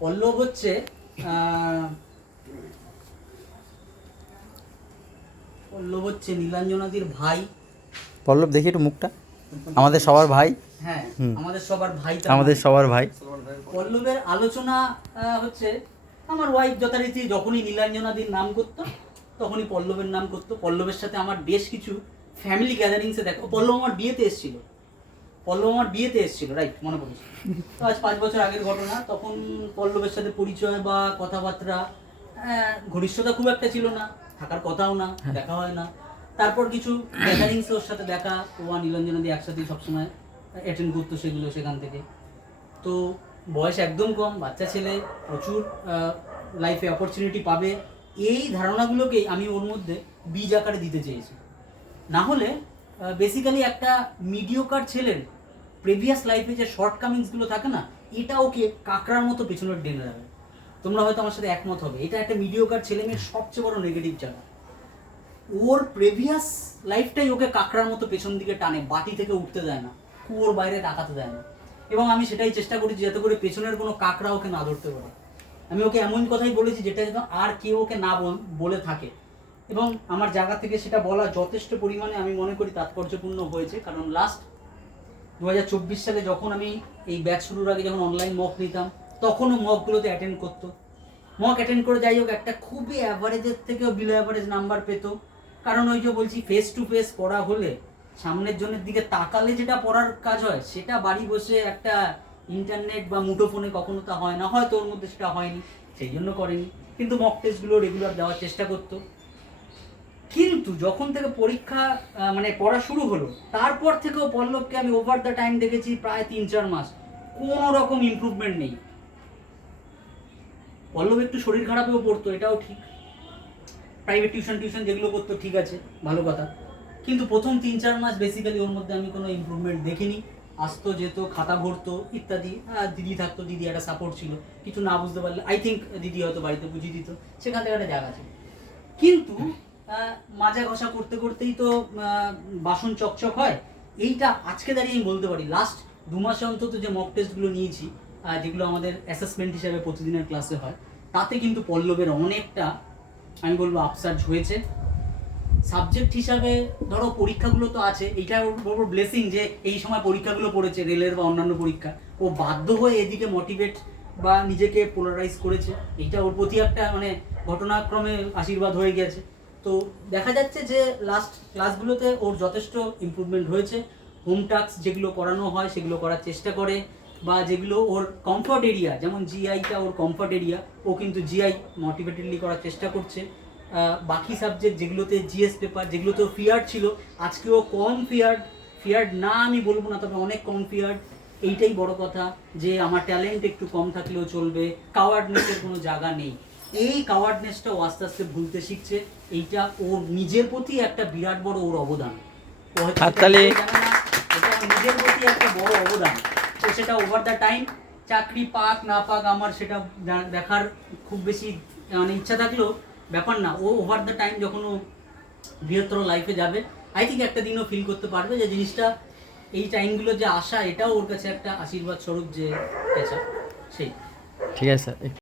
পল্লব হচ্ছে নীলাঞ্জনাদির ভাই। পল্লব দেখি একটু মুখটা। আমাদের সবার ভাই। হ্যাঁ, আমাদের সবার ভাই। আমাদের সবার ভাই। পল্লবের আলোচনা হচ্ছে আমার ওয়াইফ যথারীতি যখনই নীলাঞ্জনাদির নাম করতো তখনই পল্লবের নাম করতো। পল্লবের সাথে আমার বেশ কিছু ফ্যামিলি গ্যাদারিংসে দেখো, পল্লব আমার বিয়েতে এসেছিল, রাইট, মনে পড়েছে। তো আজ 5 বছর আগের ঘটনা। তখন পল্লবের সাথে পরিচয় বা কথাবার্তা, ঘনিষ্ঠতা খুব একটা ছিল না, থাকার কথাও না, দেখা হয় না। তারপর কিছু গ্যাদারিংসে ওর সাথে দেখা, ও আর নীলাঞ্জনাদি একসাথেই সবসময় অ্যাটেন্ড করতো সেখান থেকে। তো বয়স একদম কম, বাচ্চা ছেলে, প্রচুর লাইফে অপরচুনিটি পাবে, এই ধারণাগুলোকেই আমি ওর মধ্যে বীজ আকারে দিতে চেয়েছি। না হলে বেসিক্যালি একটা মিডিওকার ছেলের প্রিভিয়াস লাইফে যে শর্টকামিংসগুলো থাকে না, এটা ওকে কাঁকড়ার মতো পেছনে টেনে দেবে। তোমরা হয়তো আমার সাথে একমত হবে, এটা একটা মিডিওকার ছেলে মেয়ের সবচেয়ে বড় নেগেটিভ জায়গা। ওর প্রিভিয়াস লাইফটাই ওকে কাঁকড়ার মতো পেছন দিকে টানে, বাটি থেকে উঠতে দেয় না, কুয়োর বাইরে তাকাতে দেয় না। এবং আমি সেটাই চেষ্টা করেছি যাতে করে পেছনের কোনো কাঁকড়া ওকে না ধরতে পারে। আমি ওকে এমন কথাই বলেছি যেটা যেন আর কেউ ওকে না বলে থাকে। এবং আমার জায়গা থেকে সেটা বলা যথেষ্ট পরিমাণে আমি মনে করি তাৎপর্যপূর্ণ হয়েছে। কারণ লাস্ট 2024 সালে যখন আমি এই ব্যাচ শুরুর আগে যখন অনলাইন মক নিতাম, তখনও মকগুলোতে অ্যাটেন্ড করতো। মক অ্যাটেন্ড করে যাই হোক একটা খুবই অ্যাভারেজের থেকেও বিলো অ্যাভারেজ নাম্বার পেতো। কারণ ওই যে বলছি, ফেস টু ফেস পড়া হলে সামনের জনের দিকে তাকালে যেটা পড়ার কাজ হয়, সেটা বাড়ি বসে একটা ইন্টারনেট বা মুঠোফোনে কখনো তা হয় না। হয়তো ওর মধ্যে সেটা হয়নি, সেই জন্য করেনি। কিন্তু মক টেস্টগুলো রেগুলার দেওয়ার চেষ্টা করতো। কিন্তু যখন থেকে পরীক্ষা পড়া শুরু হলো, তারপর থেকেও পল্লবকে আমি ওভার দ্য টাইম দেখেছি প্রায় 3-4 মাস কোনো রকম ইমপ্রুভমেন্ট নেই। পল্লব একটু শরীর খারাপেও পড়তো, এটাও ঠিক। প্রাইভেট টিউশন যেগুলো করতো ঠিক আছে, ভালো কথা। কিন্তু প্রথম 3-4 মাস বেসিক্যালি ওর মধ্যে আমি কোনো ইমপ্রুভমেন্ট দেখিনি। আসতো, যেত, খাতা ভরতো ইত্যাদি। দিদি থাকতো, দিদি একটা সাপোর্ট ছিল। কিছু না বুঝতে পারলে আই থিঙ্ক দিদি হয়তো বাড়িতে বুঝিয়ে দিত, সেখান থেকে একটা জায়গা ছিল। কিন্তু মাজা ঘষা করতে করতেই তো বাসন চকচক হয়। এইটা আজকে দাঁড়িয়ে আমি বলতে পারি লাস্ট 2 মাসে অন্তত যে মক টেস্টগুলো নিয়েছি, যেগুলো আমাদের অ্যাসেসমেন্ট হিসাবে প্রতিদিনের ক্লাসে হয়, তাতে কিন্তু পল্লবের অনেকটা আমি বলবো আপসার্জ হয়েছে। সাবজেক্ট হিসাবে ধরো পরীক্ষাগুলো তো আছে, এইটা ওর বড় ব্লেসিং যে এই সময় পরীক্ষাগুলো পড়েছে, রেলের বা অন্যান্য পরীক্ষা, ও বাধ্য হয়ে এদিকে মোটিভেট বা নিজেকে পোলারাইজ করেছে। এইটা ওর প্রতি একটা ঘটনাক্রমে আশীর্বাদ হয়ে গেছে। তো দেখা যাচ্ছে যে লাস্ট ক্লাসগুলোতে ওর যথেষ্ট ইমপ্রুভমেন্ট হয়েছে। হোম টাস্ক যেগুলো করানো হয় সেগুলো করার চেষ্টা করে, বা যেগুলো ওর কমফর্ট এরিয়া, যেমন জিআইটা ওর কমফর্ট এরিয়া, ও কিন্তু জিআই মোটিভেটেডলি করার চেষ্টা করছে। বাকি সাবজেক্ট যেগুলোতে জিএস পেপার, যেগুলোতে ফিয়ার্ড ছিল, আজকেও কম ফিয়ার্ড না আমি বলবো না, তবে অনেক কম ফিয়ার্ড। এইটাই বড় কথা যে আমার ট্যালেন্ট একটু কম থাকলেও চলবে, কাওয়ার্ডনেসের কোনো জায়গা নেই। এই কাওয়ার্ডনেসটা ও আস্তে আস্তে ভুলতে শিখছে। এইটা ওর নিজের প্রতি একটা বিরাট বড় ওর অবদান। ও হয়তো জানে না, এটা নিজের প্রতি একটা বড় অবদান। তো সেটা ওভার দ্য টাইম চাকরি পাক না পাক আমার সেটা দেখার খুব বেশি ইচ্ছা থাকলেও ব্যাপার না। ও ওভার দ্য টাইম যখন ও বৃহত্তর লাইফে যাবে, আই থিঙ্ক একটা দিনও ফিল করতে পারবে যে জিনিসটা, এই টাইমগুলো যে আসা, এটাও ওর কাছে একটা আশীর্বাদ স্বরূপ যে পেছা। সেই ঠিক আছে স্যার।